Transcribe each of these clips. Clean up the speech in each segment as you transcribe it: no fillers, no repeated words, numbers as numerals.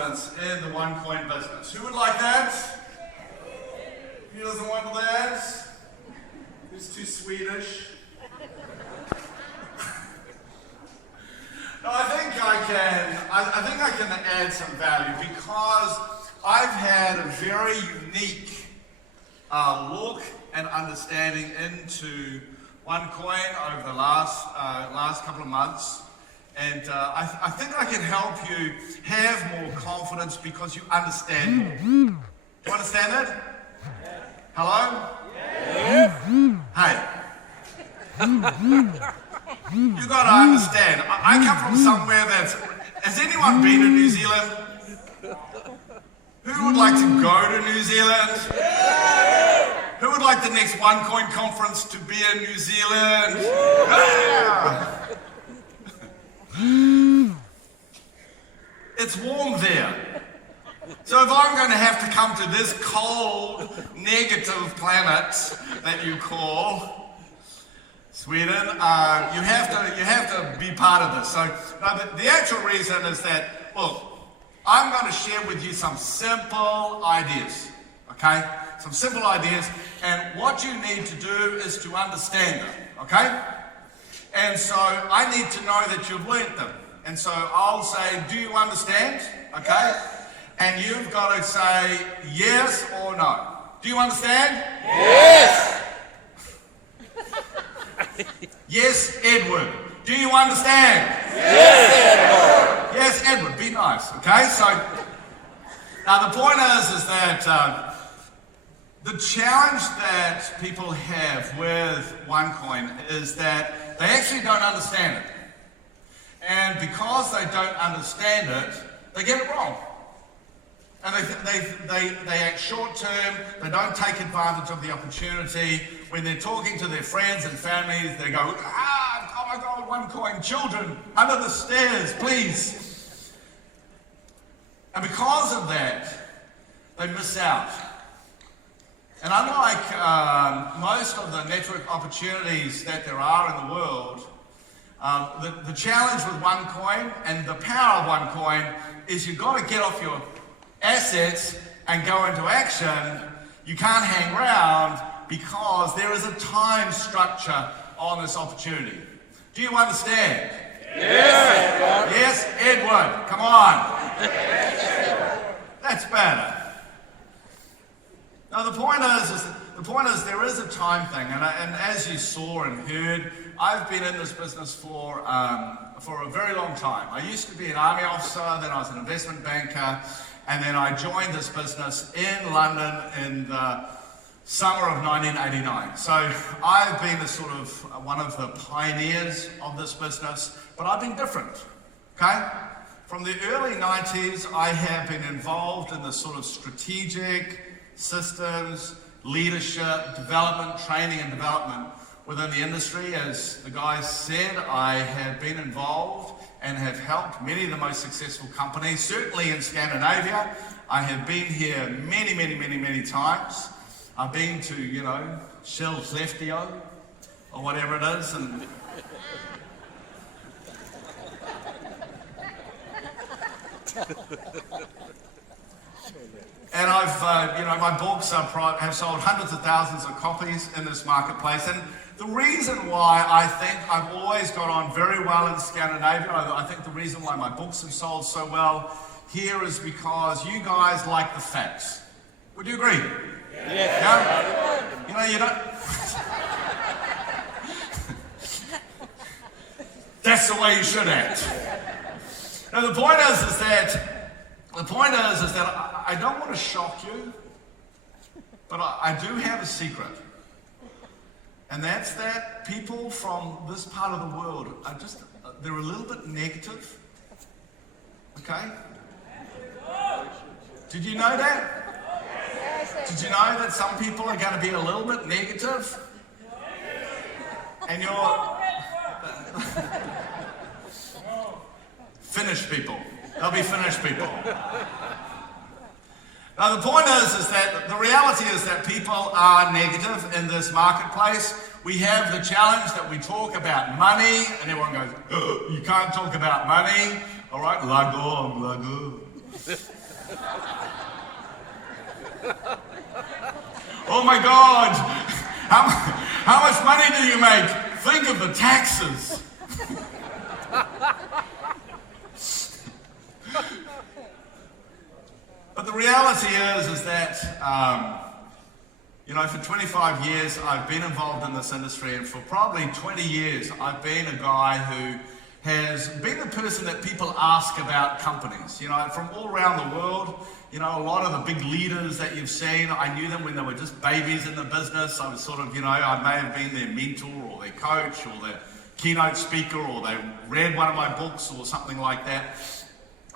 confidence in the OneCoin business. Who would like that? Who doesn't want that? Who's too Swedish? No, I think I can add some value because I've had a very unique look and understanding into OneCoin over the last couple of months. And I think I can help you have more confidence because you understand more. Do you understand that? Hello? Hey. You got to understand. I come from somewhere that's... Has anyone been to New Zealand? Who would like to go to New Zealand? Who would like the next OneCoin conference to be in New Zealand? Yeah. It's warm there. So if I'm going to have to come to this cold, negative planet that you call Sweden, you have to be part of this. So the actual reason is that, look, I'm going to share with you some simple ideas, okay? Some simple ideas, and what you need to do is to understand them, okay? And so I need to know that you've learnt them. And so I'll say, do you understand? Okay? And you've got to say yes or no. Do you understand? Yes! Yes, Edward. Do you understand? Yes, Edward. Yes, Edward. Be nice. Okay? So now the point is that the challenge that people have with OneCoin is that they actually don't understand it. And because they don't understand it, they get it wrong. And they act short term, they don't take advantage of the opportunity. When they're talking to their friends and families, they go, oh my God, OneCoin, children, under the stairs, please. And because of that, they miss out. And unlike most of the network opportunities that there are in the world, the challenge with OneCoin and the power of OneCoin is you've got to get off your assets and go into action. You can't hang around because there is a time structure on this opportunity. Do you understand? Yes, Edward. Yes, Edward. Come on. That's better. Now the point is there is a time thing, and as you saw and heard, I've been in this business for a very long time. I used to be an army officer, then I was an investment banker, and then I joined this business in London in the summer of 1989. So I've been one of the pioneers of this business, but I've been different, okay? From the early 90s, I have been involved in the sort of strategic systems, leadership, development, training and development within the industry. As the guys said, I have been involved and have helped many of the most successful companies, certainly in Scandinavia. I have been here many times. I've been to, Skellefteå or whatever it is, and and I've, my books have sold hundreds of thousands of copies in this marketplace. And the reason why I think I've always got on very well in Scandinavia, I think the reason why my books have sold so well here is because you guys like the facts. Would you agree? Yes. Yeah? You don't... That's the way you should act. Now the point is that I don't want to shock you, but I do have a secret. And that's that people from this part of the world are they're a little bit negative. Okay? Did you know that? Did you know that some people are going to be a little bit negative? And you're... Finnish people. They'll be Finnish people. Now the point is that the reality is that people are negative in this marketplace. We have the challenge that we talk about money, and everyone goes, you can't talk about money. All right, lago. Oh my God, how much money do you make? Think of the taxes. But the reality is that, for 25 years I've been involved in this industry, and for probably 20 years I've been a guy who has been the person that people ask about companies. From all around the world, a lot of the big leaders that you've seen, I knew them when they were just babies in the business. I was sort of, I may have been their mentor or their coach or their keynote speaker, or they read one of my books or something like that.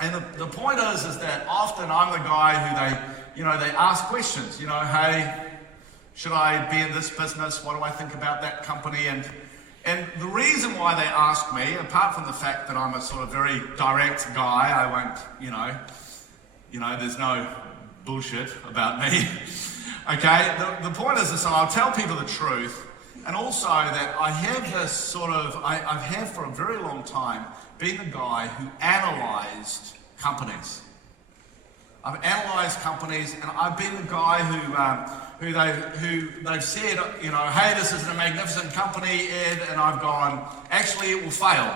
And the point is that often I'm the guy who they ask questions, hey, should I be in this business? What do I think about that company? And the reason why they ask me, apart from the fact that I'm a sort of very direct guy, I won't, there's no bullshit about me. Okay, the point is this, I'll tell people the truth, and also that I have this sort of, I've had for a very long time been the guy who analysed companies. I've analysed companies, and I've been the guy who they've said, hey, this is a magnificent company, Ed, and I've gone, actually it will fail.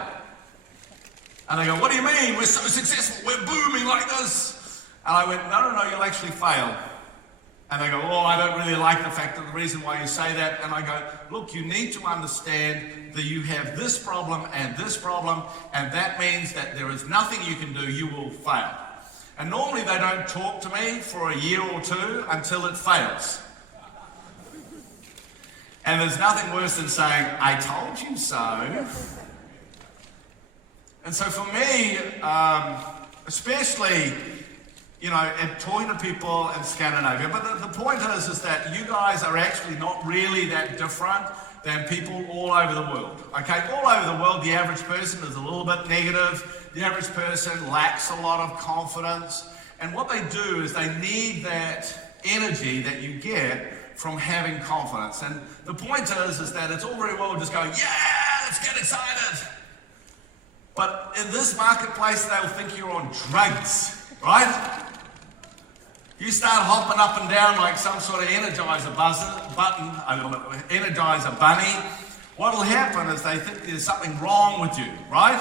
And they go, what do you mean? We're so successful, we're booming like this. And I went, no, you'll actually fail. And they go, oh, I don't really like the fact that the reason why you say that. And I go, look, you need to understand that you have this problem, and that means that there is nothing you can do, you will fail. And normally they don't talk to me for a year or two until it fails. And there's nothing worse than saying, I told you so. And so for me, especially, and talking to people in Scandinavia, but the point is that you guys are actually not really that different than people all over the world. Okay, all over the world, the average person is a little bit negative. The average person lacks a lot of confidence. And what they do is they need that energy that you get from having confidence. And the point is that it's all very well just going, yeah, let's get excited. But in this marketplace, they'll think you're on drugs, right? You start hopping up and down like some sort of Energizer bunny. What'll happen is they think there's something wrong with you, right?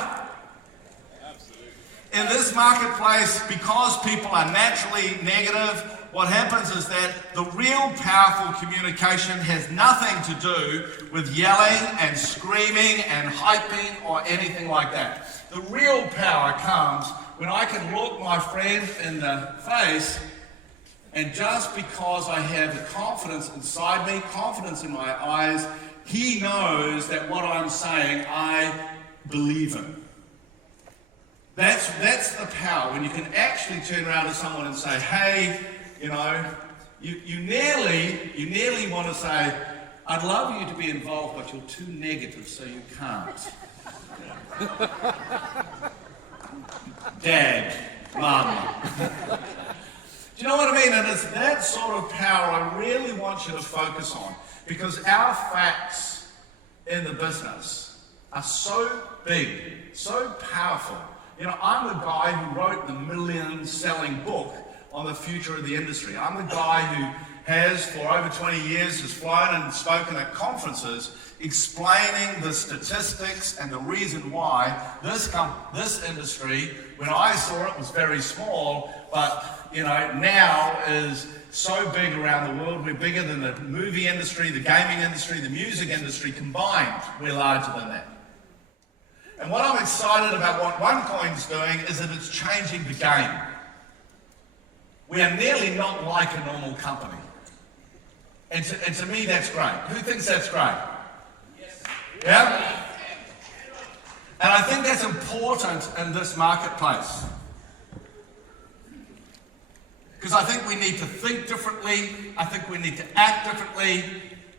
Absolutely. In this marketplace, because people are naturally negative, what happens is that the real powerful communication has nothing to do with yelling and screaming and hyping or anything like that. The real power comes when I can look my friend in the face, and just because I have the confidence inside me, confidence in my eyes, he knows that what I'm saying, I believe in. That's the power, when you can actually turn around to someone and say, hey, you nearly want to say, I'd love you to be involved, but you're too negative, so you can't. Dad, Mum. Do you know what I mean? And it's that sort of power I really want you to focus on, because our facts in the business are so big, so powerful. I'm the guy who wrote the million-selling book on the future of the industry. I'm the guy who has, for over 20 years, has flown and spoken at conferences explaining the statistics and the reason why this industry, when I saw it, was very small, but now is so big around the world. We're bigger than the movie industry, the gaming industry, the music industry combined. We're larger than that. And what I'm excited about what OneCoin's doing is that it's changing the game. We are nearly not like a normal company. And to me, that's great. Who thinks that's great? Yes. Yeah? And I think that's important in this marketplace. Because I think we need to think differently. I think we need to act differently.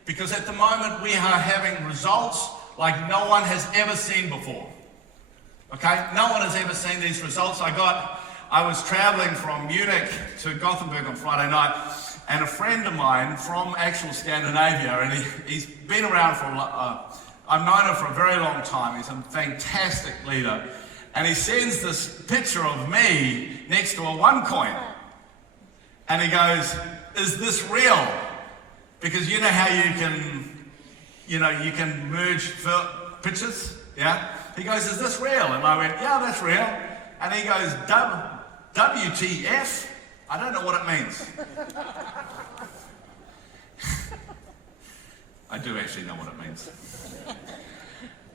Because at the moment, we are having results like no one has ever seen before. Okay? No one has ever seen these results. I was traveling from Munich to Gothenburg on Friday night, and a friend of mine from actual Scandinavia, and he's been around for I've known him for a very long time. He's a fantastic leader. And he sends this picture of me next to a OneCoin. And he goes, is this real? Because you know how you can merge pictures, yeah? He goes, is this real? And I went, yeah, that's real. And he goes, WTF? I don't know what it means. I do actually know what it means.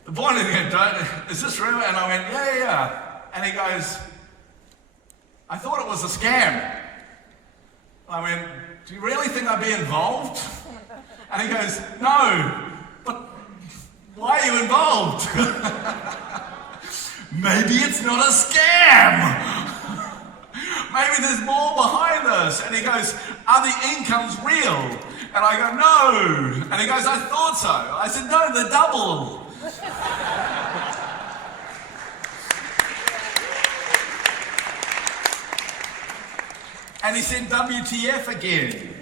The point is this real? And I went, yeah. And he goes, I thought it was a scam. I went, do you really think I'd be involved? And he goes, no, but why are you involved? Maybe it's not a scam. Maybe there's more behind this. And he goes, are the incomes real? And I go, no. And he goes, I thought so. I said, no, they're double. And he said, WTF again.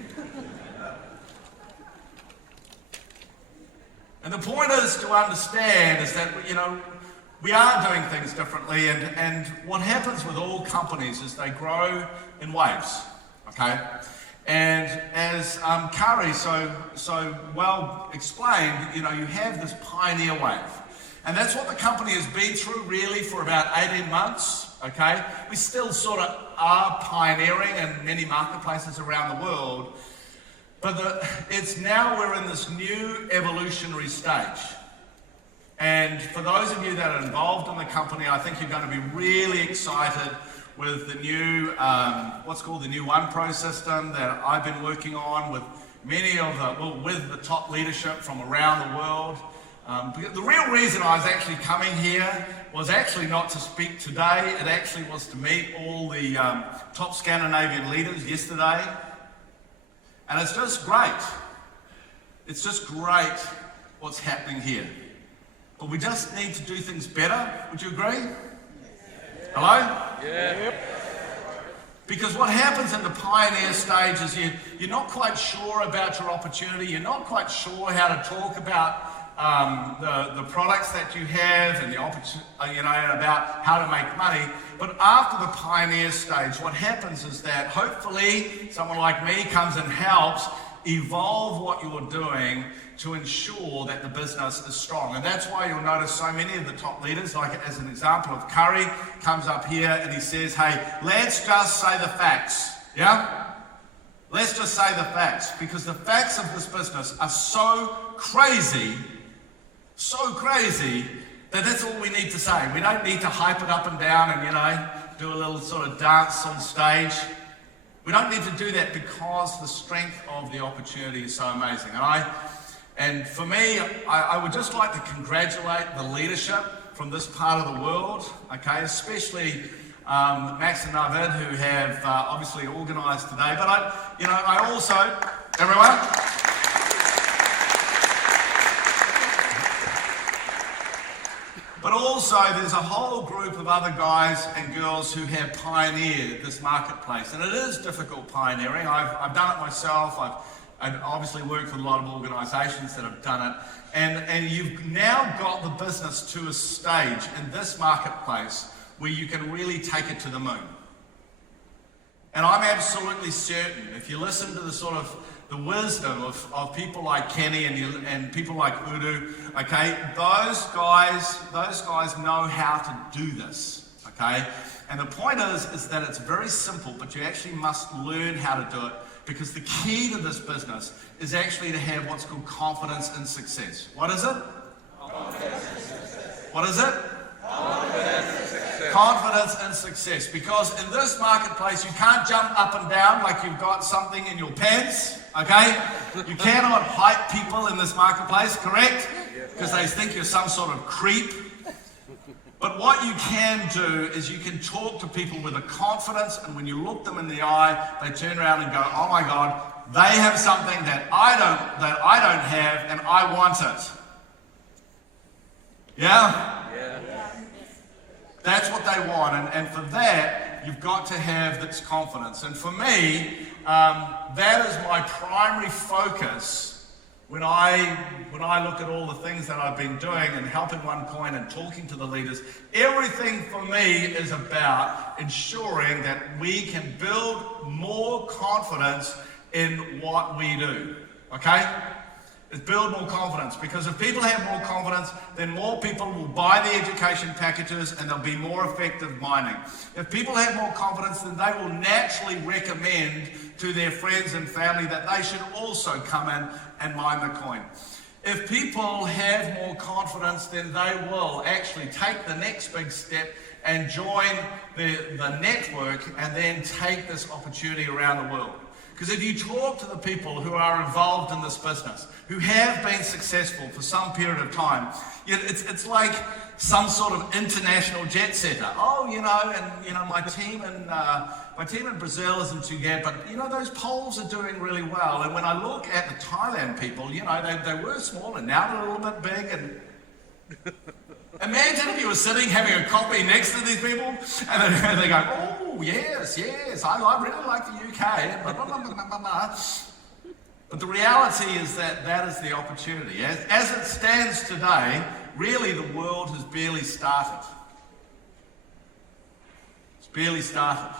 And the point is to understand is that, we are doing things differently, and what happens with all companies is they grow in waves, okay? And as Curry so well explained, you have this pioneer wave. And that's what the company has been through really for about 18 months, okay? We still sort of are pioneering in many marketplaces around the world, but it's now we're in this new evolutionary stage. And for those of you that are involved in the company, I think you're going to be really excited with the new, what's called the new OnePro system that I've been working on with many of with the top leadership from around the world. The real reason I was actually coming here was actually not to speak today. It actually was to meet all the top Scandinavian leaders yesterday. And it's just great. It's just great what's happening here. But we just need to do things better. Would you agree? Hello? Yeah. Because what happens in the pioneer stage is you're not quite sure about your opportunity. You're not quite sure how to talk about the products that you have and the opportunity, about how to make money. But after the pioneer stage, what happens is that hopefully someone like me comes and helps evolve what you're doing to ensure that the business is strong. And that's why you'll notice so many of the top leaders, like as an example of Curry, comes up here and he says, hey, let's just say the facts, yeah? Let's just say the facts, because the facts of this business are so crazy, that that's all we need to say. We don't need to hype it up and down and, do a little sort of dance on stage. We don't need to do that because the strength of the opportunity is so amazing. And for me, I would just like to congratulate the leadership from this part of the world, okay, especially Max and Navid, who have obviously organised today. But I also, everyone, but also there's a whole group of other guys and girls who have pioneered this marketplace. And it is difficult pioneering. I've done it myself. I've obviously worked with a lot of organisations that have done it. And you've now got the business to a stage in this marketplace where you can really take it to the moon. And I'm absolutely certain, if you listen to the sort of the wisdom of people like Kenny and people like Udo, okay, those guys know how to do this, okay? And the point is that it's very simple, but you actually must learn how to do it, because the key to this business is actually to have what's called confidence in success. What is it? Confidence in success. What is it? Confidence in success. Confidence in success. Because in this marketplace, you can't jump up and down like you've got something in your pants, okay? You cannot hype people in this marketplace, correct? Because they think you're some sort of creep. But what you can do is you can talk to people with a confidence, and when you look them in the eye, they turn around and go, oh my God, they have something that I don't have, and I want it. Yeah? Yeah. That's what they want, and for that, you've got to have this confidence. And for me, that is my primary focus When I look at all the things that I've been doing and helping OneCoin and talking to the leaders, everything for me is about ensuring that we can build more confidence in what we do. Okay? It's build more confidence, because if people have more confidence, then more people will buy the education packages and they'll be more effective mining. If people have more confidence, then they will naturally recommend to their friends and family that they should also come in and mine the coin. If people have more confidence, then they will actually take the next big step and join the network and then take this opportunity around the world. Because if you talk to the people who are involved in this business, who have been successful for some period of time, it's like some sort of international jet setter. Oh, my team in Brazil isn't too bad, but those Poles are doing really well. And when I look at the Thailand people, they were small and now they're a little bit big. And imagine if you were sitting having a coffee next to these people, and they go, oh, yes, I really like the UK. Blah, blah, blah, blah, blah, blah. But the reality is that is the opportunity. As it stands today, really the world has barely started. It's barely started.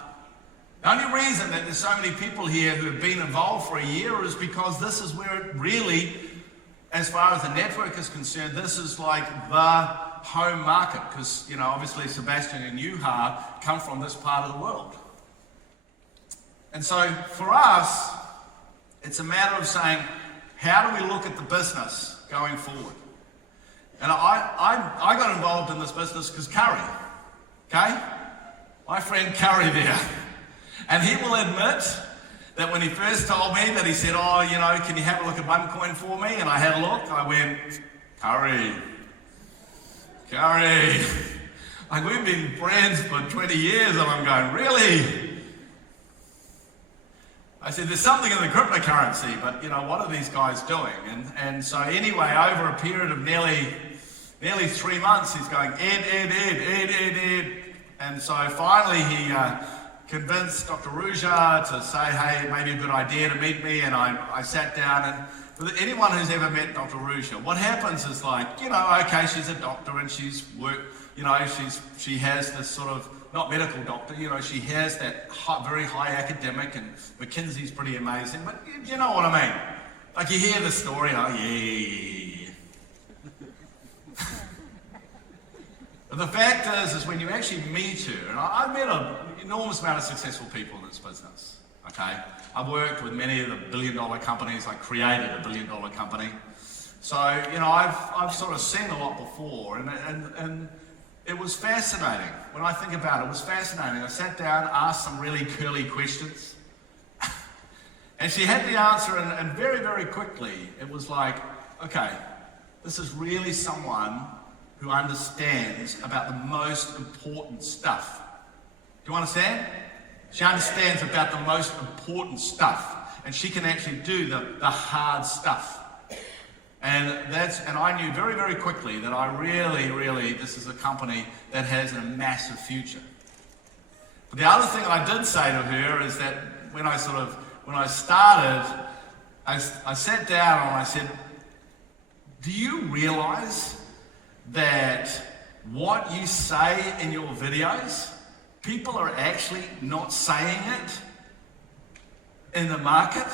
The only reason that there's so many people here who have been involved for a year is because this is where it really, as far as the network is concerned, this is like the home market, because obviously Sebastian and Juha come from this part of the world. And so for us, it's a matter of saying, how do we look at the business going forward? And I got involved in this business because Curry, okay? My friend Curry there. And he will admit that when he first told me that, he said, oh, can you have a look at OneCoin for me? And I had a look, I went, Curry. Like, we've been friends for 20 years, and I'm going, really? I said, there's something in the cryptocurrency, but what are these guys doing? And so anyway, over a period of nearly 3 months, he's going, Ed. And so finally he convinced Dr Usha to say, hey, it may be a good idea to meet me. And I sat down, and for anyone who's ever met Dr Usha, what happens is like, okay, she's a doctor and she's worked, she has this sort of, not medical doctor, she has that very high academic, and McKinsey's pretty amazing, but you know what I mean? Like, you hear the story, oh yeah. But the fact is when you actually meet her, and I've met an enormous amount of successful people in this business, okay? I've worked with many of the billion-dollar companies. I created a billion-dollar company. So, I've sort of seen a lot before, and it was fascinating. When I think about it, it was fascinating. I sat down, asked some really curly questions, and she had the answer, and very, very quickly, it was like, okay, this is really someone who understands about the most important stuff. Do you understand? She understands about the most important stuff, and she can actually do the hard stuff. And I knew very, very quickly that I really, this is a company that has a massive future. But the other thing I did say to her is that when I started, I sat down and I said, do you realize that what you say in your videos, people are actually not saying it in the market?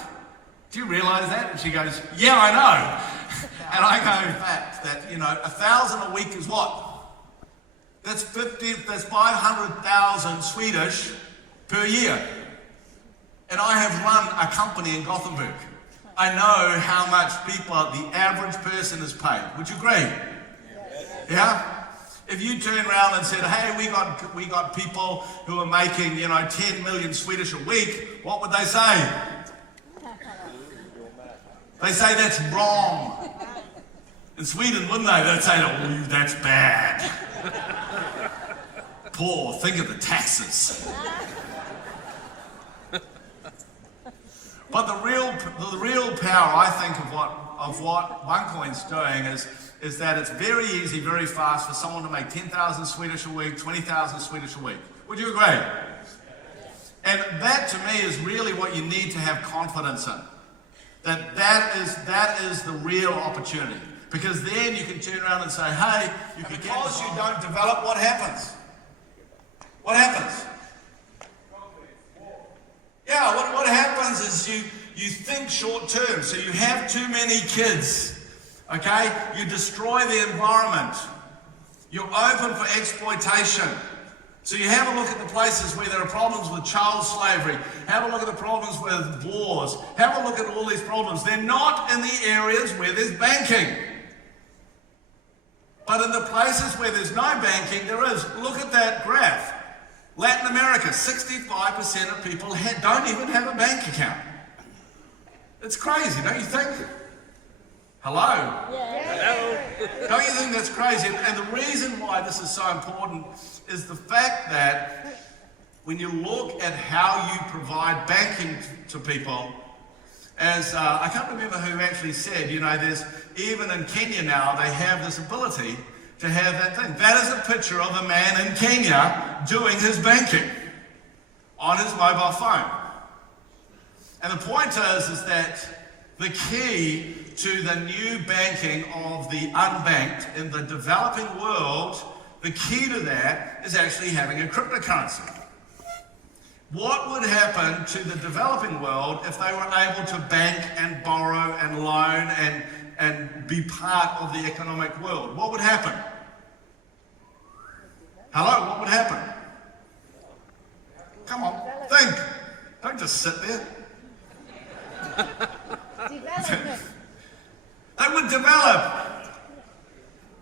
Do you realize that? And she goes, yeah, I know. And I go, in fact, that 1,000 a week is what? That's 500,000 Swedish per year. And I have run a company in Gothenburg. I know how much the average person is paid. Would you agree? Yeah? If you turn around and said, hey, we got people who are making, 10 million Swedish a week, what would they say? They say that's wrong. In Sweden, wouldn't they? They'd say, oh, that's bad. Poor, think of the taxes. But the real power, I think, of what OneCoin's doing is that it's very easy, very fast for someone to make 10,000 Swedish a week, 20,000 Swedish a week. Would you agree? And that, to me, is really what you need to have confidence in. That is the real opportunity. Because then you can turn around and say, hey, because you don't develop, what happens? What happens? Yeah, what happens is you think short term. So you have too many kids, okay? You destroy the environment. You're open for exploitation. So you have a look at the places where there are problems with child slavery. Have a look at the problems with wars. Have a look at all these problems. They're not in the areas where there's banking. But in the places where there's no banking, there is. Look at that graph. Latin America, 65% of people don't even have a bank account. It's crazy, don't you think? Hello? Hello. Don't you think that's crazy? And the reason why this is so important is the fact that when you look at how you provide banking to people, as I can't remember who actually said, there's even in Kenya now, they have this ability to have that thing. That is a picture of a man in Kenya doing his banking on his mobile phone. And the point is that the key to the new banking of the unbanked in the developing world, the key to that is actually having a cryptocurrency. What would happen to the developing world if they were able to bank and borrow and loan and be part of the economic world? What would happen? Hello, what would happen? Come on, think. Don't just sit there. Development. They would develop.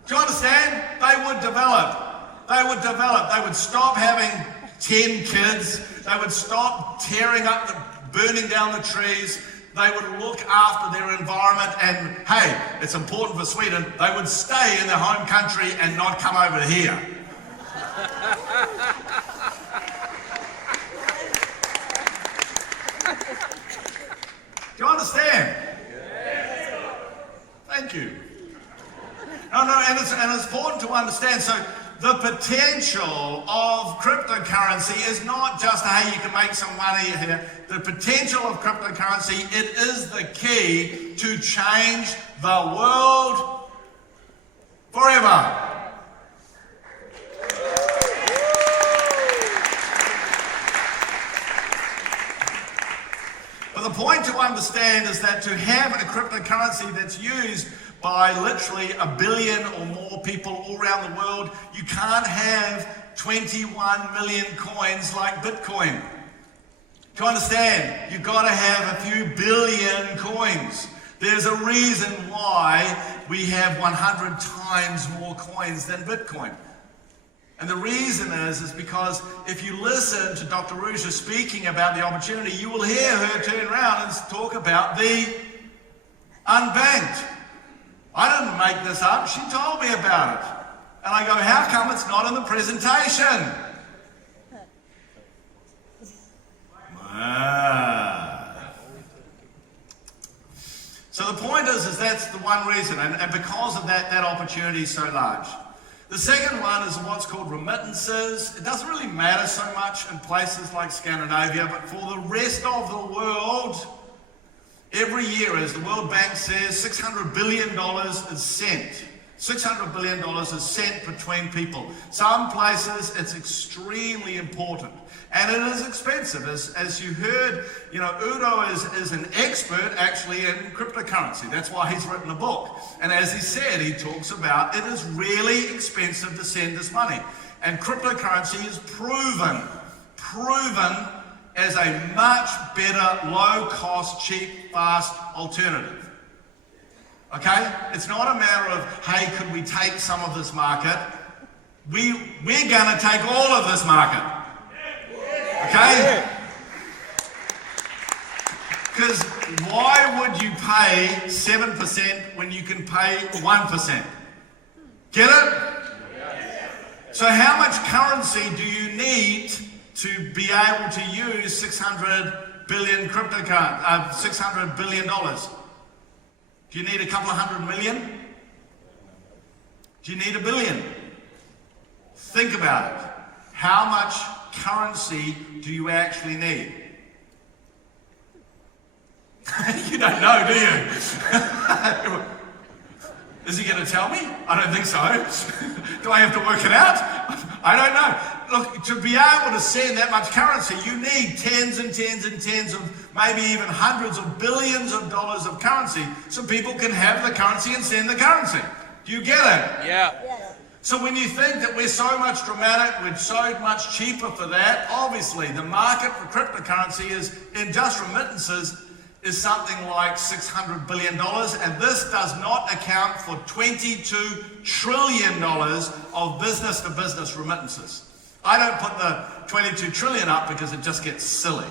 Do you understand? They would develop. They would develop. They would stop having 10 kids. They would stop burning down the trees. They would look after their environment, and hey, it's important for Sweden, they would stay in their home country and not come over here. Do you understand? Thank you. No, and it's important to understand. So the potential of cryptocurrency is not just, hey, you can make some money here. The potential of cryptocurrency, it is the key to change the world forever. But the point to understand is that to have a cryptocurrency that's used by literally 1 billion or more people all around the world, you can't have 21 million coins like Bitcoin. To understand, you've got to have a few billion coins. There's a reason why we have 100 times more coins than Bitcoin. And the reason is because if you listen to Dr. Usha speaking about the opportunity, you will hear her turn around and talk about the unbanked. I didn't make this up, she told me about it. And I go, how come it's not in the presentation? So the point is that's the one reason, and because of that opportunity is so large. The second one is what's called remittances. It doesn't really matter so much in places like Scandinavia, but for the rest of the world, every year, as the World Bank says, $600 billion is sent. $600 billion is sent between people. Some places it's extremely important. And it is expensive. As you heard, Udo is an expert actually in cryptocurrency. That's why he's written a book. And as he said, he talks about it is really expensive to send this money. And cryptocurrency is proven as a much better, low-cost, cheap, fast alternative. Okay? It's not a matter of, hey, could we take some of this market? We're going to take all of this market. Okay? Because why would you pay 7% when you can pay 1%? Get it? So how much currency do you need to be able to use $600 billion $600 billion? Do you need a couple of 100 million? Do you need $1 billion? Think about it. How much currency do you actually need? You don't know, do you? Is he going to tell me? I don't think so. Do I have to work it out? I don't know. Look, to be able to send that much currency, you need tens and tens and tens of, maybe even hundreds of billions of dollars of currency so people can have the currency and send the currency. Do you get it? Yeah. So when you think that we're so much dramatic, we're so much cheaper for that, obviously the market for cryptocurrency is, in just remittances, is something like $600 billion, and this does not account for $22 trillion of business-to-business remittances. I don't put the 22 trillion up because it just gets silly.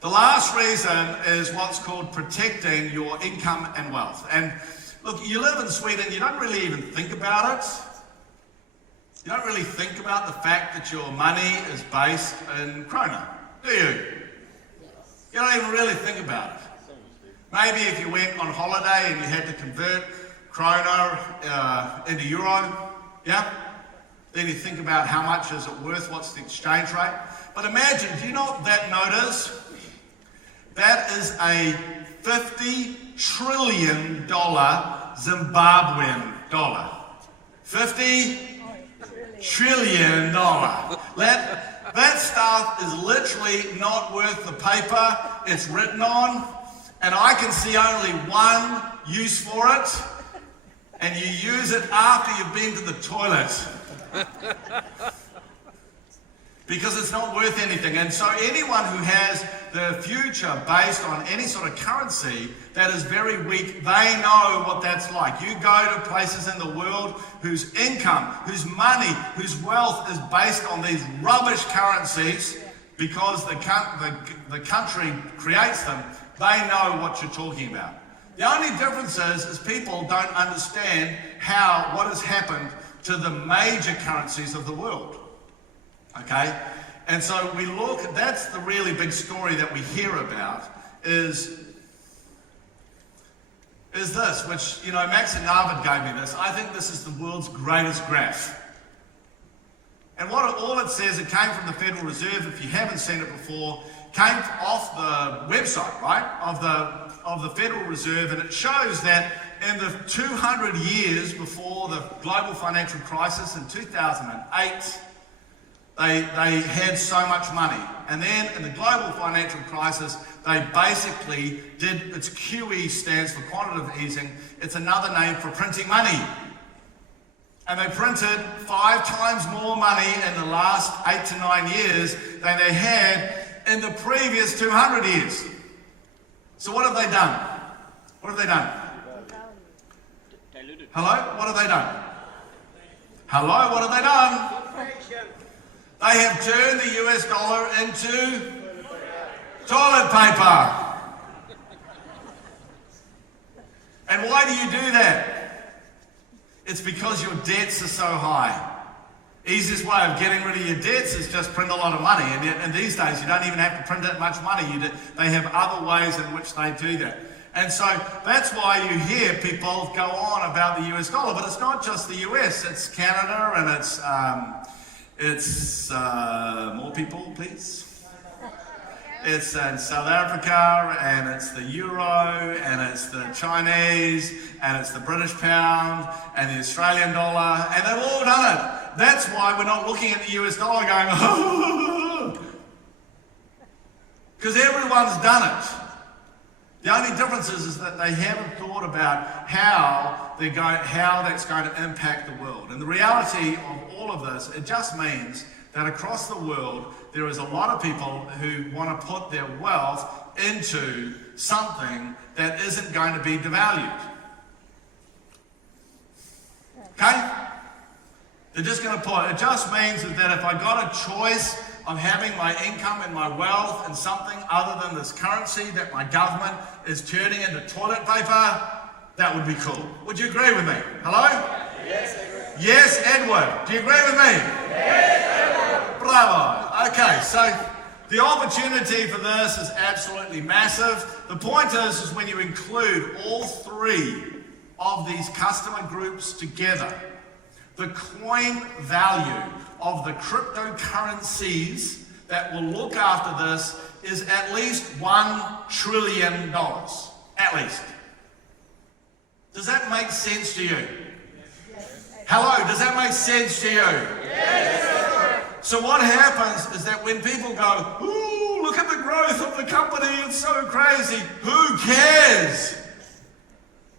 The last reason is what's called protecting your income and wealth. And look, you live in Sweden, you don't really even think about it. You don't really think about the fact that your money is based in krona, do you? You don't even really think about it. Maybe if you went on holiday and you had to convert krona into euro, yeah? Then you think about how much is it worth, what's the exchange rate. But imagine, do you know what that note is? That is a $50 trillion Zimbabwean dollar. $50 trillion. That stuff is literally not worth the paper it's written on, and I can see only one use for it, and you use it after you've been to the toilet. Because it's not worth anything. And so anyone who has the future based on any sort of currency that is very weak, they know what that's like. You go to places in the world whose income, whose money, whose wealth is based on these rubbish currencies because the country creates them, they know what you're talking about. The only difference is people don't understand what has happened to the major currencies of the world. Okay? And so we look, that's the really big story that we hear about, is this, which, you know, Max and Narvid gave me this. I think this is the world's greatest graph. And all it says, it came from the Federal Reserve, if you haven't seen it before, came off the website, right, of the Federal Reserve, and it shows that in the 200 years before the global financial crisis in 2008, they had so much money. And then in the global financial crisis, they basically did, its QE stands for quantitative easing. It's another name for printing money. And they printed 5 times more money in the last 8 to 9 years than they had in the previous 200 years. So what have they done? What have they done? Hello? What have they done? Hello? What have they done? They have turned the US dollar into toilet paper. And why do you do that? It's because your debts are so high. Easiest way of getting rid of your debts is just print a lot of money. And these days, you don't even have to print that much money. They have other ways in which they do that. And so that's why you hear people go on about the US dollar. But it's not just the US. It's Canada, and it's more people, please. It's in South Africa, and it's the euro, and it's the Chinese, and it's the British pound, and the Australian dollar, and they've all done it. That's why we're not looking at the US dollar going, because everyone's done it. The only difference is that they haven't thought about how that's going to impact the world. And the reality of all of this, it just means that across the world, there is a lot of people who want to put their wealth into something that isn't going to be devalued. Okay? They're just going to put, it just means that if I got a choice of having my income and my wealth in something other than this currency that my government is turning into toilet paper, that would be cool. Would you agree with me? Hello? Yes, I agree. Yes, Edward. Do you agree with me? Yes, Edward. Bravo. Okay, so the opportunity for this is absolutely massive. The point is when you include all 3 of these customer groups together, the coin value of the cryptocurrencies that will look after this is at least $1 trillion. At least. Does that make sense to you? Hello, does that make sense to you? Yes. So what happens is that when people go, ooh, look at the growth of the company, it's so crazy. Who cares?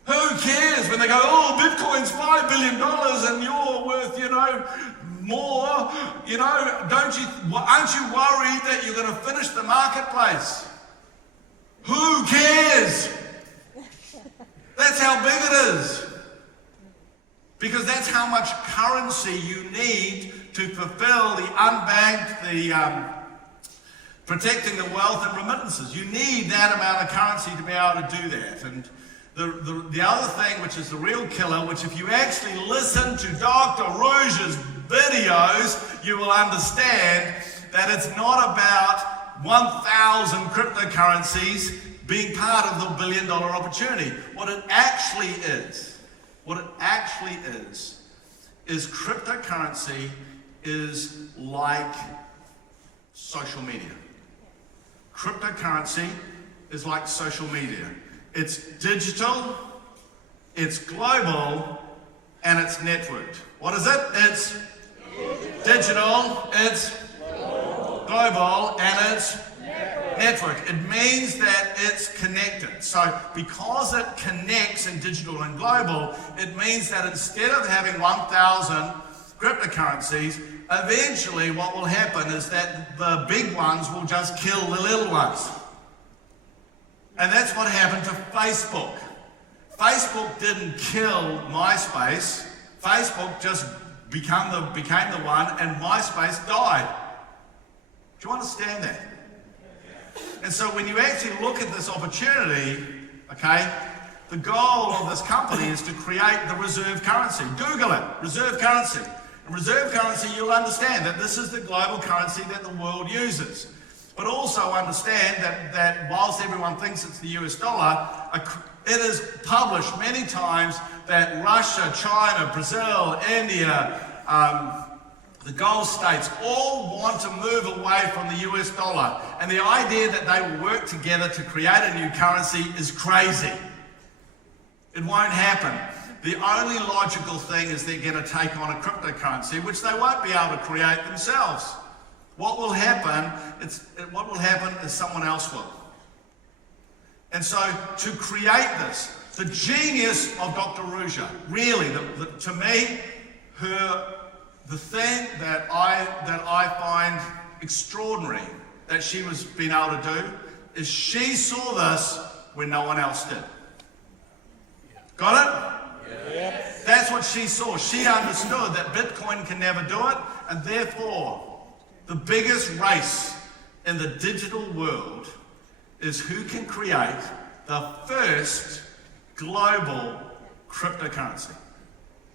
Who cares when they go, oh, Bitcoin's $5 billion and you're worth, more, aren't you worried that you're going to finish the marketplace? Who cares? That's how big it is. Because that's how much currency you need to fulfill the unbanked, the protecting the wealth and remittances. You need that amount of currency to be able to do that. And the other thing, which is the real killer, which if you actually listen to Dr. Usha's videos, you will understand that it's not about 1,000 cryptocurrencies being part of the $1 billion opportunity. What it actually is cryptocurrency is like social media. Cryptocurrency is like social media. It's digital, it's global, and it's networked. What is it? It's digital, it's global, and it's network. It means that it's connected. So because it connects in digital and global, it means that instead of having 1,000 cryptocurrencies, eventually what will happen is that the big ones will just kill the little ones. And that's what happened to Facebook. Facebook didn't kill MySpace. Facebook just became the one, and MySpace died. Do you understand that? And so when you actually look at this opportunity, okay, the goal of this company is to create the reserve currency. Google it, reserve currency. And reserve currency, you'll understand that this is the global currency that the world uses. But also understand that whilst everyone thinks it's the US dollar, it is published many times that Russia, China, Brazil, India, the Gulf states all want to move away from the US dollar. And the idea that they will work together to create a new currency is crazy. It won't happen. The only logical thing is they're going to take on a cryptocurrency, which they won't be able to create themselves. What will happen is someone else will. And so to create this, the genius of Dr. Usha, really, to me, the thing that I find extraordinary that she was being able to do is she saw this when no one else did. Got it? Yes. That's what she saw. She understood that Bitcoin can never do it, and therefore the biggest race in the digital world is who can create the first global cryptocurrency.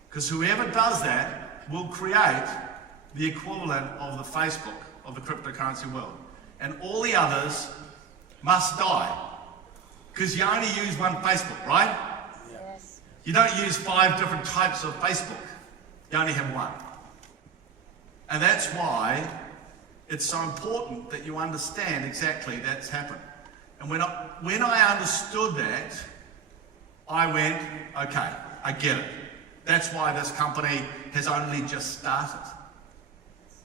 Because whoever does that will create the equivalent of the Facebook of the cryptocurrency world. And all the others must die. Because you only use one Facebook, right? Yes. You don't use 5 different types of Facebook. You only have one. And that's why it's so important that you understand exactly that's happened. And when I understood that, I went, okay, I get it. That's why this company has only just started.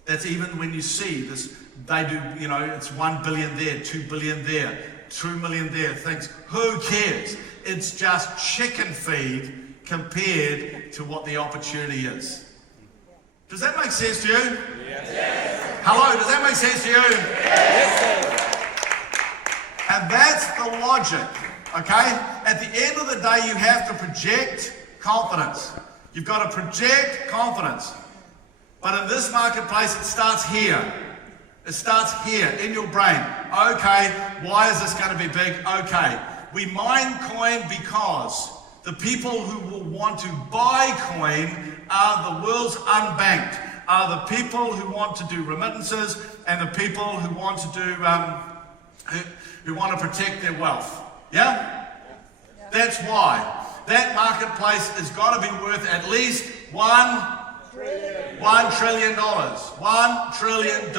That's even when you see this, they do, it's 1 billion there, 2 billion there, 2 million there, things. Who cares? It's just chicken feed compared to what the opportunity is. Does that make sense to you? Yes. Hello, does that make sense to you? Yes. And that's the logic, okay? At the end of the day, you have to project confidence. You've got to project confidence. But in this marketplace, it starts here. It starts here in your brain. Okay, why is this going to be big? Okay, we mine coin because the people who will want to buy coin are the world's unbanked, are the people who want to do remittances and the people who want to do, who want to protect their wealth. Yeah? That's why. That marketplace has got to be worth at least $1 trillion. $1 trillion.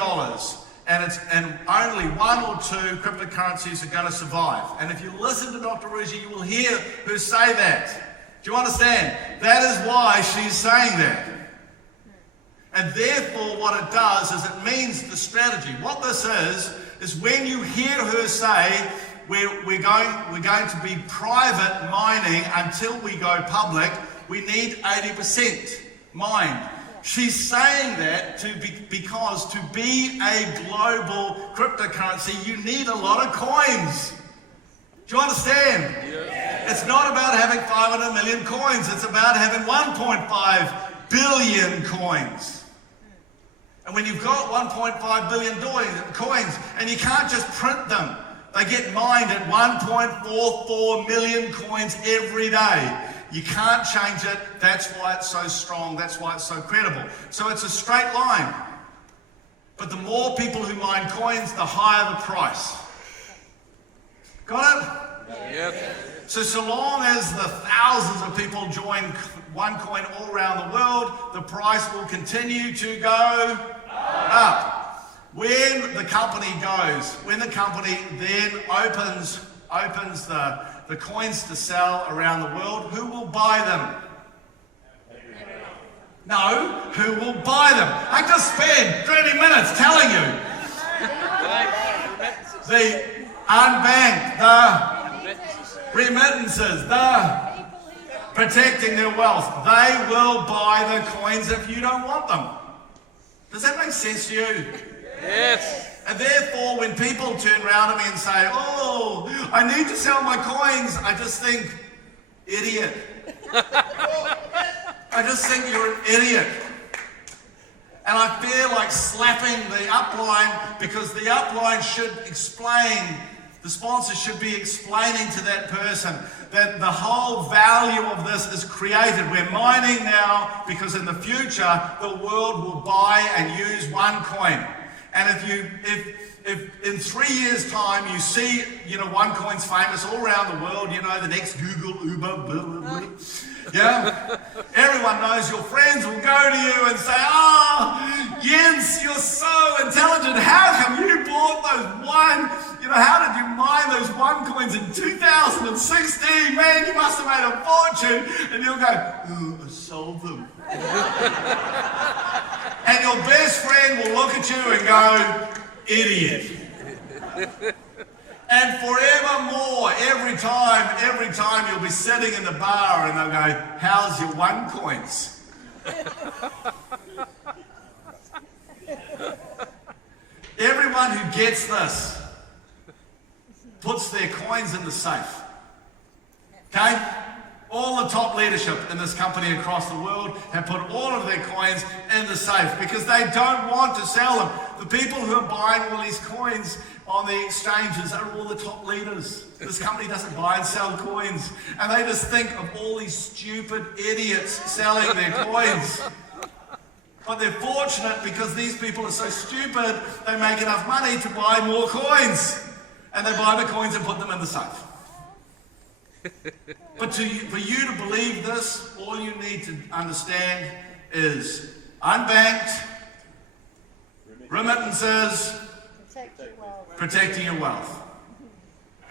and only one or two cryptocurrencies are going to survive. And if you listen to Dr. Usha, you will hear her say that. Do you understand? That is why she's saying that. And therefore, what it does is it means the strategy. What this is when you hear her say, we're going to be private mining until we go public, we need 80% mined. She's saying that because to be a global cryptocurrency, you need a lot of coins. Do you understand? Yeah. It's not about having 500 million coins. It's about having 1.5 billion coins. And when you've got 1.5 billion coins, and you can't just print them, they get mined at 1.44 million coins every day. You can't change it. That's why it's so strong. That's why it's so credible. So it's a straight line. But the more people who mine coins, the higher the price. Got it? Yep. So long as the thousands of people join OneCoin all around the world, the price will continue to go up. When the company then opens the coins to sell around the world, who will buy them? No, who will buy them? I just spent 30 minutes telling you. The unbanked, the remittances, the protecting their wealth, they will buy the coins if you don't want them. Does that make sense to you? Yes. And therefore, when people turn around to me and say, oh, I need to sell my coins, I just think, idiot. I just think you're an idiot. And I feel like slapping the upline, because the upline should explain, the sponsor should be explaining to that person that the whole value of this is created. We're mining now because in the future, the world will buy and use OneCoin. And if in 3 years' time you see, OneCoin's famous all around the world, the next Google, Uber, blah, blah, blah. Yeah? Everyone knows, your friends will go to you and say, oh, Jens, you're so intelligent. How come you bought how did you mine those OneCoins in 2016? Man, you must have made a fortune. And you'll go, oh, I sold them. And your best friend will look at you and go, idiot. And forevermore, every time you'll be sitting in the bar and they'll go, how's your OneCoins? Everyone who gets this puts their coins in the safe. Okay? All the top leadership in this company across the world have put all of their coins in the safe because they don't want to sell them. The people who are buying all these coins on the exchanges are all the top leaders. This company doesn't buy and sell coins. And they just think of all these stupid idiots selling their coins. But they're fortunate because these people are so stupid, they make enough money to buy more coins. And they buy the coins and put them in the safe. But for you to believe this, all you need to understand is unbanked, remittances, protecting your wealth.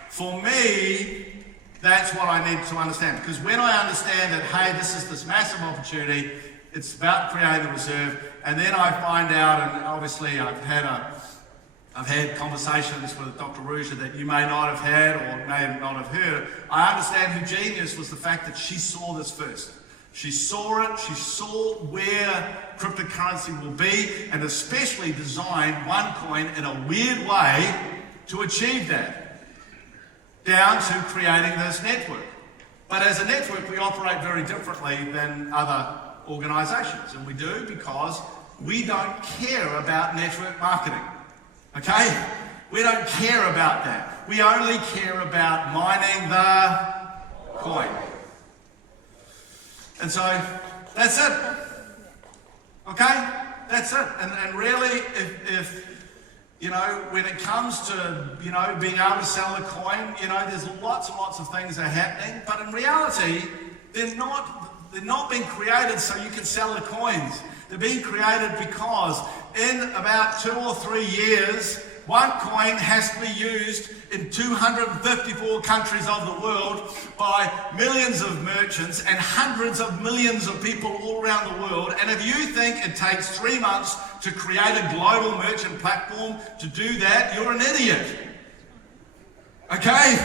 For me, that's what I need to understand. Because when I understand that, hey, this is this massive opportunity, it's about creating the reserve, and then I find out, and obviously I've had conversations with Dr. Usha that you may not have had or may not have heard. I understand her genius was the fact that she saw this first. She saw it, she saw where cryptocurrency will be, and especially designed OneCoin in a weird way to achieve that, down to creating this network. But as a network, we operate very differently than other organizations, and we do because we don't care about network marketing. Okay? We don't care about that. We only care about mining the coin. And so, that's it. Okay? That's it. And really, if when it comes to, being able to sell a coin, there's lots and lots of things that are happening, but in reality, they're not being created so you can sell the coins. They're being created because in about 2 or 3 years, OneCoin has to be used in 254 countries of the world by millions of merchants and hundreds of millions of people all around the world. And if you think it takes 3 months to create a global merchant platform to do that, you're an idiot. Okay?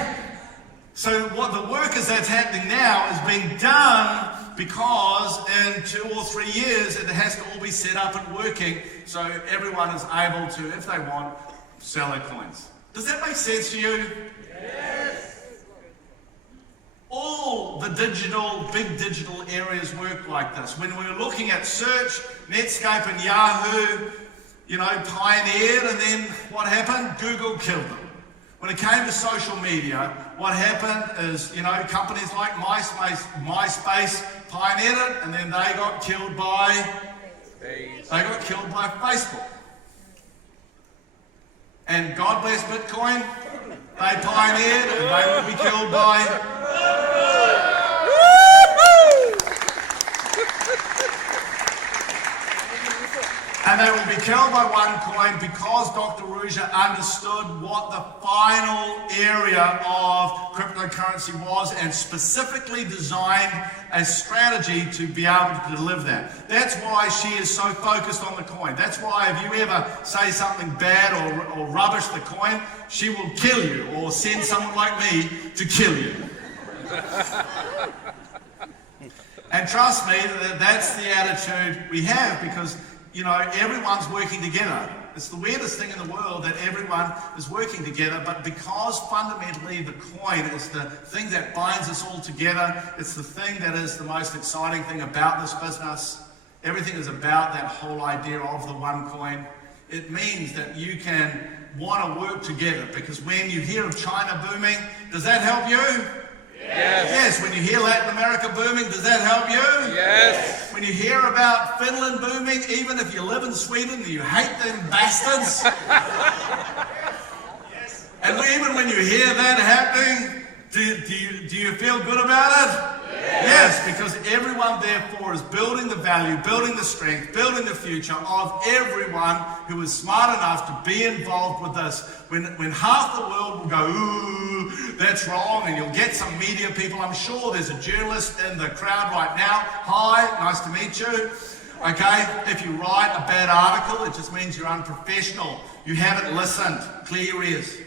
So what the work is that's happening now is being done because in 2 or 3 years it has to all be set up and working so everyone is able to, if they want, sell their coins. Does that make sense to you? Yes. All the big digital areas work like this. When we were looking at search, Netscape and Yahoo, pioneered, and then what happened? Google killed them. When it came to social media, what happened is, companies like MySpace pioneered it, and then they got killed by Facebook. And God bless Bitcoin, they pioneered, and they will be killed by... And they will be killed by OneCoin because Dr Usha understood what the final area of cryptocurrency was and specifically designed a strategy to be able to deliver that. That's why she is so focused on the coin. That's why if you ever say something bad or rubbish the coin, she will kill you or send someone like me to kill you. And trust me, that's the attitude we have because everyone's working together. It's the weirdest thing in the world that everyone is working together, but because fundamentally the coin is the thing that binds us all together, it's the thing that is the most exciting thing about this business. Everything is about that whole idea of the OneCoin. It means that you can want to work together because when you hear of China booming, does that help you? Yes. Yes. When you hear Latin America booming, does that help you? Yes. When you hear about Finland booming, even if you live in Sweden and you hate them bastards. Yes. And even when you hear that happening, do you feel good about it? Yes, because everyone therefore is building the value, building the strength, building the future of everyone who is smart enough to be involved with this. When half the world will go, ooh, that's wrong, and you'll get some media people. I'm sure there's a journalist in the crowd right now. Hi, nice to meet you. Okay, if you write a bad article, it just means you're unprofessional. You haven't listened. Clear your ears.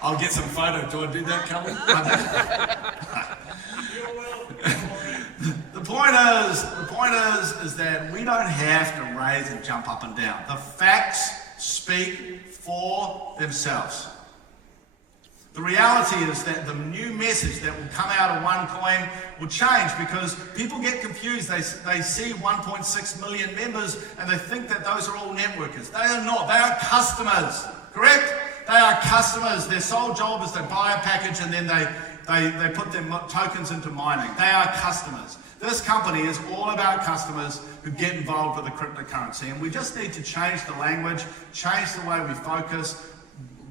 I'll get some photo. Do I do that, Cullen? The point is that we don't have to raise and jump up and down. The facts speak for themselves. The reality is that the new message that will come out of OneCoin will change because people get confused. They see 1.6 million members and they think that those are all networkers. They are not. They are customers. Correct? They are customers. Their sole job is to buy a package and then they put their tokens into mining. They are customers. This company is all about customers who get involved with the cryptocurrency. And we just need to change the language, change the way we focus,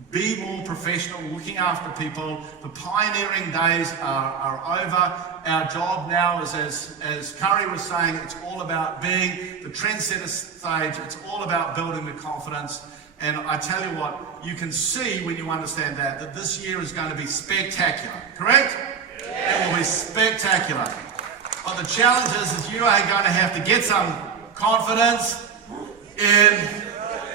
be more professional, looking after people. The pioneering days are over. Our job now is, as Curry was saying, it's all about being the trendsetter stage. It's all about building the confidence. And I tell you what, you can see when you understand that this year is going to be spectacular. Correct? It will be spectacular. But the challenge is you are going to have to get some confidence in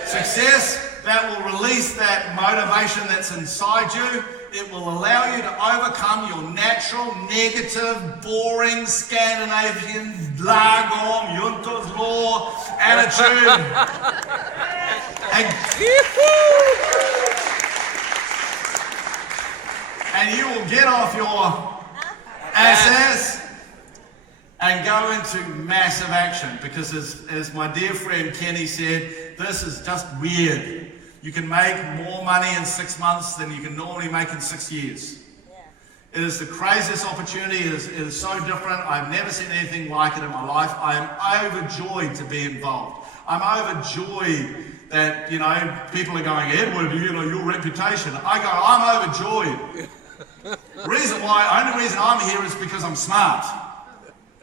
success. That will release that motivation that's inside you. It will allow you to overcome your natural, negative, boring, Scandinavian, lagom, Junta's law attitude. And you will get off your ass and go into massive action because as my dear friend Kenny said, this is just weird. You can make more money in 6 months than you can normally make in 6 years. It is the craziest opportunity. It is so different. I've never seen anything like it in my life. I am overjoyed to be involved. I'm overjoyed that, you know, people are going, Edward, you know, your reputation. I go, I'm overjoyed. The reason why, only reason I'm here is because I'm smart.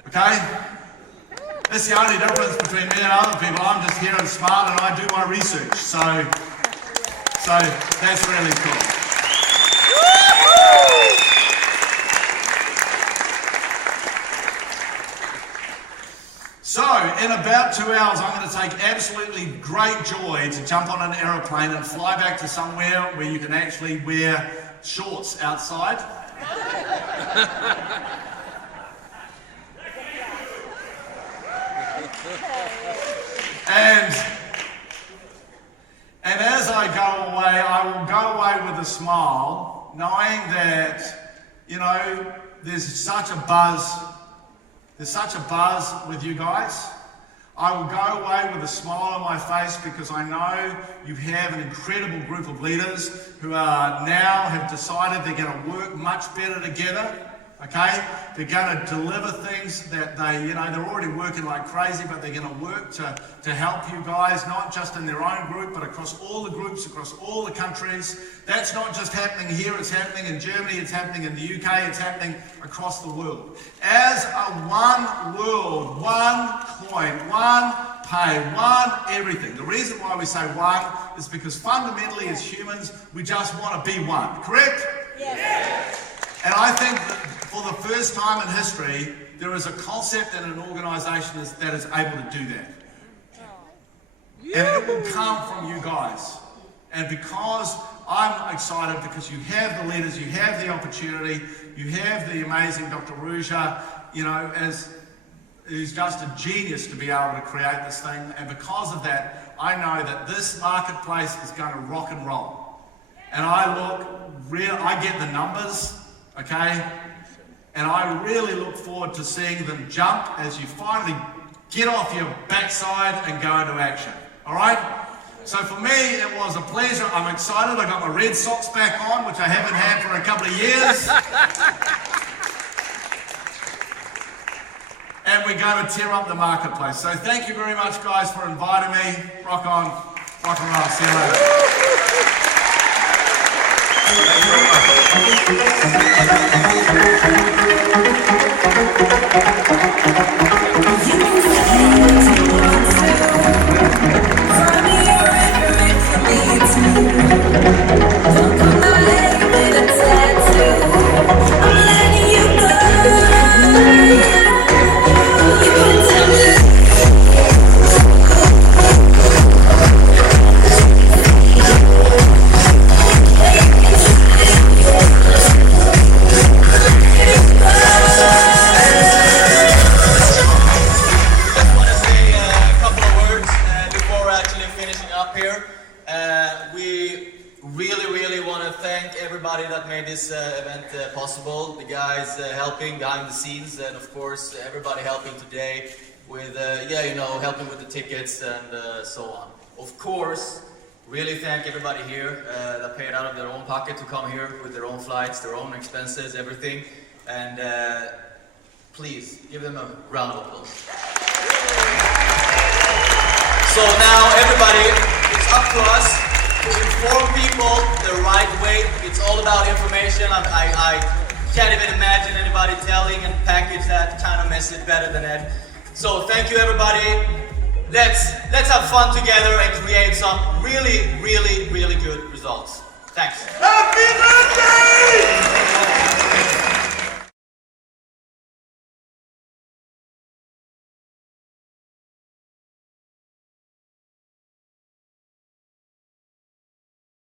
Okay? That's the only difference between me and other people. I'm just here and smart and I do my research. So that's really cool. So, in about 2 hours, I'm going to take absolutely great joy to jump on an aeroplane and fly back to somewhere where you can actually wear shorts outside. And as I go away, I will go away with a smile, knowing that, you know, there's such a buzz. There's such a buzz with you guys. I will go away with a smile on my face because I know you have an incredible group of leaders who are now have decided they're going to work much better together. Okay? They're going to deliver things that they're already working like crazy, but they're going to work to help you guys, not just in their own group, but across all the groups, across all the countries. That's not just happening here, it's happening in Germany, it's happening in the UK, it's happening across the world. As a one world, one coin, one pay, one everything. The reason why we say one is because fundamentally as humans, we just want to be one. Correct? Yes. And I think that for the first time in history, there is a concept and an organisation that is able to do that. And it will come from you guys. And because I'm excited, because you have the leaders, you have the opportunity, you have the amazing Dr Usha, you know, he's just a genius to be able to create this thing. And because of that, I know that this marketplace is going to rock and roll. And I get the numbers. Okay? And I really look forward to seeing them jump as you finally get off your backside and go into action. Alright? So for me, it was a pleasure. I'm excited. I got my red socks back on, which I haven't had for a couple of years. And we're going to tear up the marketplace. So thank you very much, guys, for inviting me. Rock on. Rock and roll. See you later. Possible, the guys helping behind the scenes, and of course everybody helping today with helping with the tickets and so on. Of course, really thank everybody here that paid out of their own pocket to come here with their own flights, their own expenses, everything, and please give them a round of applause. So now everybody, it's up to us to inform people the right way. It's all about information. I can't even imagine anybody telling and package that, kind of mess it better than that. So thank you everybody. Let's have fun together and create some really, really, really good results. Thanks. Happy birthday!